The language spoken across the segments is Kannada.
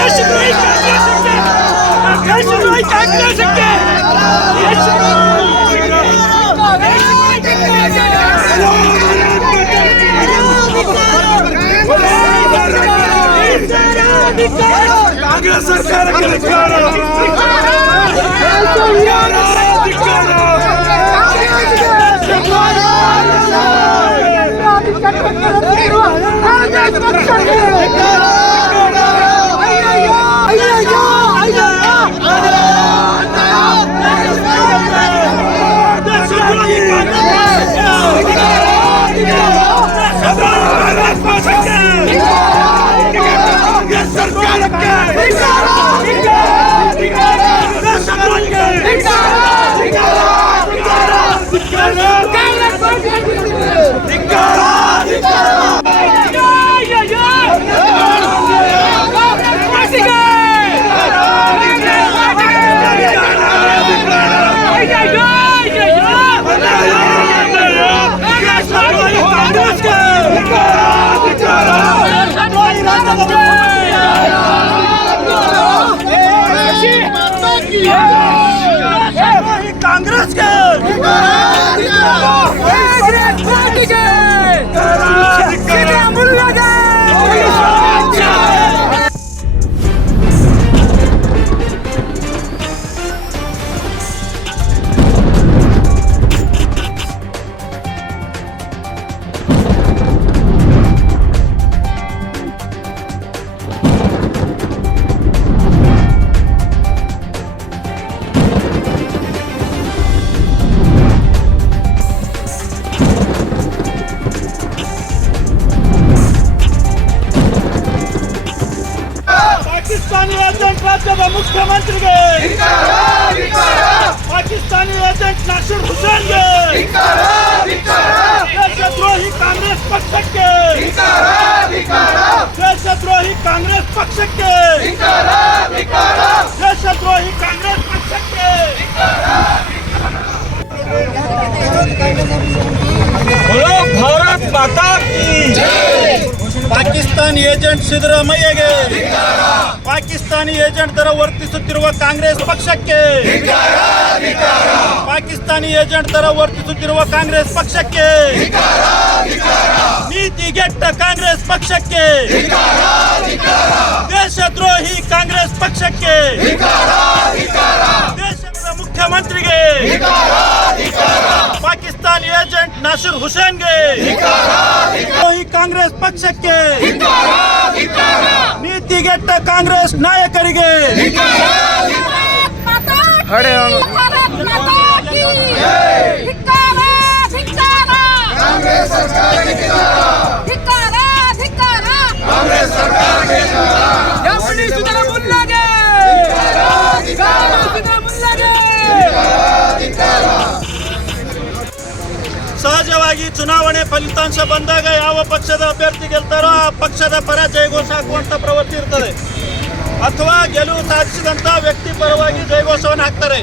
ದೇಶದ್ರೋಹಿ ಕಾಂಗ್ರೆಸ್ಗೆ ದೇಶದ್ರೋಹಿ ಕಾಂಗ್ರೆಸ್ಗೆ ಕಾಂಗ್ರೆಸ್ ಸರ್ಕಾರಕ್ಕೆ ಧಿಕ್ಕಾರ. ದೇಶದ್ರೋಹಿ Let's go! ಏಜೆಂಟ್ ರಾಜ್ಯದ ಮುಖ್ಯಮಂತ್ರಿಗೆ ಪಾಕಿಸ್ತಾನಿ ಏಜೆಂಟ್ ನಾಸಿರ್ ಹುಸೇನ್ಗೆ ದೇಶದ್ರೋಹಿ ಕಾಂಗ್ರೆಸ್ ಪಕ್ಷಕ್ಕೆ ದೇಶದ್ರೋಹಿ ಕಾಂಗ್ರೆಸ್ ಪಕ್ಷಕ್ಕೆ ದೇಶದ್ರೋಹಿ ಕಾಂಗ್ರೆಸ್ ಪಕ್ಷಕ್ಕೆ बोलो भारत माता की ಪಾಕಿಸ್ತಾನಿ ಏಜೆಂಟ್ ಸಿದ್ದರಾಮಯ್ಯಗೆ. ಪಾಕಿಸ್ತಾನಿ ಏಜೆಂಟ್ ತರ ವರ್ತಿಸುತ್ತಿರುವ ಕಾಂಗ್ರೆಸ್ ಪಕ್ಷಕ್ಕೆ. ಪಾಕಿಸ್ತಾನಿ ಏಜೆಂಟ್ ತರ ವರ್ತಿಸುತ್ತಿರುವ ಕಾಂಗ್ರೆಸ್ ಪಕ್ಷಕ್ಕೆ. ನೀತಿಗೆಟ್ಟ ಕಾಂಗ್ರೆಸ್ ಪಕ್ಷಕ್ಕೆ. ದೇಶದ್ರೋಹಿ ಕಾಂಗ್ರೆಸ್ ಪಕ್ಷಕ್ಕೆ. ದೇಶದ ಮುಖ್ಯಮಂತ್ರಿಗೆ. ನಾಸಿರ್ ಹುಸೇನ್ಗೆ. ಕಾಂಗ್ರೆಸ್ ಪಕ್ಷಕ್ಕೆ. ನೀತಿಗೆಟ್ಟ ಕಾಂಗ್ರೆಸ್ ನಾಯಕರಿಗೆ. ಸಹಜವಾಗಿ ಚುನಾವಣೆ ಫಲಿತಾಂಶ ಬಂದಾಗ ಯಾವ ಪಕ್ಷದ ಅಭ್ಯರ್ಥಿ ಗೆಲ್ತಾರೋ ಆ ಪಕ್ಷದ ಪರ ಜಯಘೋಷ ಹಾಕುವಂತ ಪ್ರವೃತ್ತಿ ಇರ್ತದೆ. ಅಥವಾ ಗೆಲುವು ಸಾಧಿಸಿದಂತ ವ್ಯಕ್ತಿ ಪರವಾಗಿ ಜಯಘೋಷವನ್ನು ಹಾಕ್ತಾರೆ.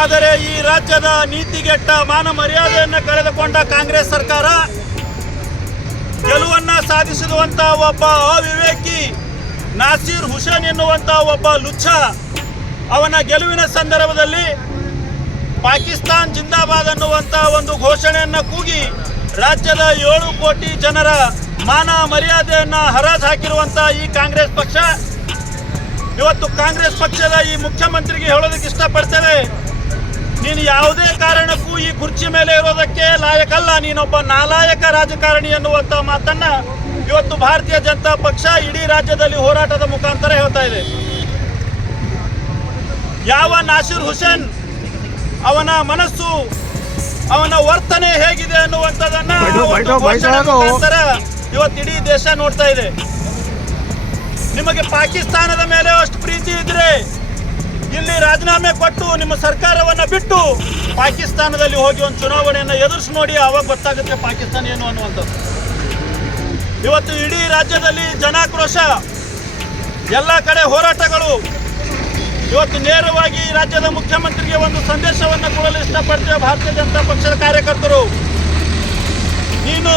ಆದರೆ ಈ ರಾಜ್ಯದ ನೀತಿಗೆಟ್ಟ ಮಾನ ಮರ್ಯಾದೆಯನ್ನು ಕಳೆದುಕೊಂಡ ಕಾಂಗ್ರೆಸ್ ಸರ್ಕಾರ ಗೆಲುವನ್ನ ಸಾಧಿಸಿರುವಂತ ಒಬ್ಬ ಅವಿವೇಕಿ, ನಾಸೀರ್ ಹುಸೇನ್ ಎನ್ನುವಂತ ಒಬ್ಬ ಲುಚ್ಛ ಅವನ ಗೆಲುವಿನ ಸಂದರ್ಭದಲ್ಲಿ ಪಾಕಿಸ್ತಾನ್ ಜಿಂದಾಬಾದ್ ಅನ್ನುವಂತ ಒಂದು ಘೋಷಣೆಯನ್ನ ಕೂಗಿ ರಾಜ್ಯದ ಏಳು ಕೋಟಿ ಜನರ ಮಾನ ಮರ್ಯಾದೆಯನ್ನ ಹರಾಜ್ ಹಾಕಿರುವಂಥ ಈ ಕಾಂಗ್ರೆಸ್ ಪಕ್ಷ. ಇವತ್ತು ಕಾಂಗ್ರೆಸ್ ಪಕ್ಷದ ಈ ಮುಖ್ಯಮಂತ್ರಿಗೆ ಹೇಳೋದಕ್ಕೆ ಇಷ್ಟಪಡ್ತೇವೆ ನೀನು ಯಾವುದೇ ಕಾರಣಕ್ಕೂ ಈ ಕುರ್ಚಿ ಮೇಲೆ ಇರೋದಕ್ಕೆ ಲಾಯಕಲ್ಲ. ನೀನೊಬ್ಬ ನಾಲಾಯಕ ರಾಜಕಾರಣಿ ಎನ್ನುವಂತ ಮಾತನ್ನ ಇವತ್ತು ಭಾರತೀಯ ಜನತಾ ಪಕ್ಷ ಇಡೀ ರಾಜ್ಯದಲ್ಲಿ ಹೋರಾಟದ ಮುಖಾಂತರ ಹೇಳ್ತಾ ಇದೆ. ಯಾವ ನಾಸಿರ್ ಹುಸೇನ್ ಅವನ ಮನಸ್ಸು ಅವನ ವರ್ತನೆ ಹೇಗಿದೆ ಅನ್ನುವಂಥದ್ದನ್ನ ಇವತ್ತು ಇಡೀ ದೇಶ ನೋಡ್ತಾ ಇದೆ. ನಿಮಗೆ ಪಾಕಿಸ್ತಾನದ ಮೇಲೆ ಅಷ್ಟು ಪ್ರೀತಿ ಇದ್ರೆ ಇಲ್ಲಿ ರಾಜೀನಾಮೆ ಕೊಟ್ಟು ನಿಮ್ಮ ಸರ್ಕಾರವನ್ನ ಬಿಟ್ಟು ಪಾಕಿಸ್ತಾನದಲ್ಲಿ ಹೋಗಿ ಒಂದು ಚುನಾವಣೆಯನ್ನು ಎದುರಿಸಿ ನೋಡಿ ಅವಾಗ ಗೊತ್ತಾಗುತ್ತೆ ಪಾಕಿಸ್ತಾನ ಏನು ಅನ್ನುವಂಥದ್ದು. ಇವತ್ತು ಇಡೀ ರಾಜ್ಯದಲ್ಲಿ ಜನಾಕ್ರೋಶ ಎಲ್ಲ ಕಡೆ ಹೋರಾಟಗಳು ಇವತ್ತು ನೇರವಾಗಿ ರಾಜ್ಯದ ಮುಖ್ಯಮಂತ್ರಿಗೆ ಒಂದು ಸಂದೇಶವನ್ನು ಕೊಡಲು ಇಷ್ಟಪಡ್ತೇವೆ ಭಾರತೀಯ ಜನತಾ ಪಕ್ಷದ ಕಾರ್ಯಕರ್ತರು. ನೀನು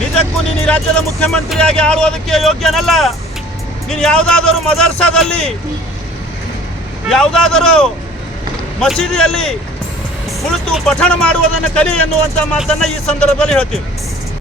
ನಿಜಕ್ಕೂ ನೀನು ರಾಜ್ಯದ ಮುಖ್ಯಮಂತ್ರಿಯಾಗಿ ಆಡುವುದಕ್ಕೆ ಯೋಗ್ಯನಲ್ಲ. ನೀನು ಯಾವುದಾದರೂ ಮದರ್ಸಾದಲ್ಲಿ, ಯಾವುದಾದರೂ ಮಸೀದಿಯಲ್ಲಿ ಕುಳಿತು ಪಠಣ ಮಾಡುವುದನ್ನು ಕಲಿ ಎನ್ನುವಂಥ ಮಾತನ್ನು ಈ ಸಂದರ್ಭದಲ್ಲಿ ಹೇಳ್ತೀವಿ.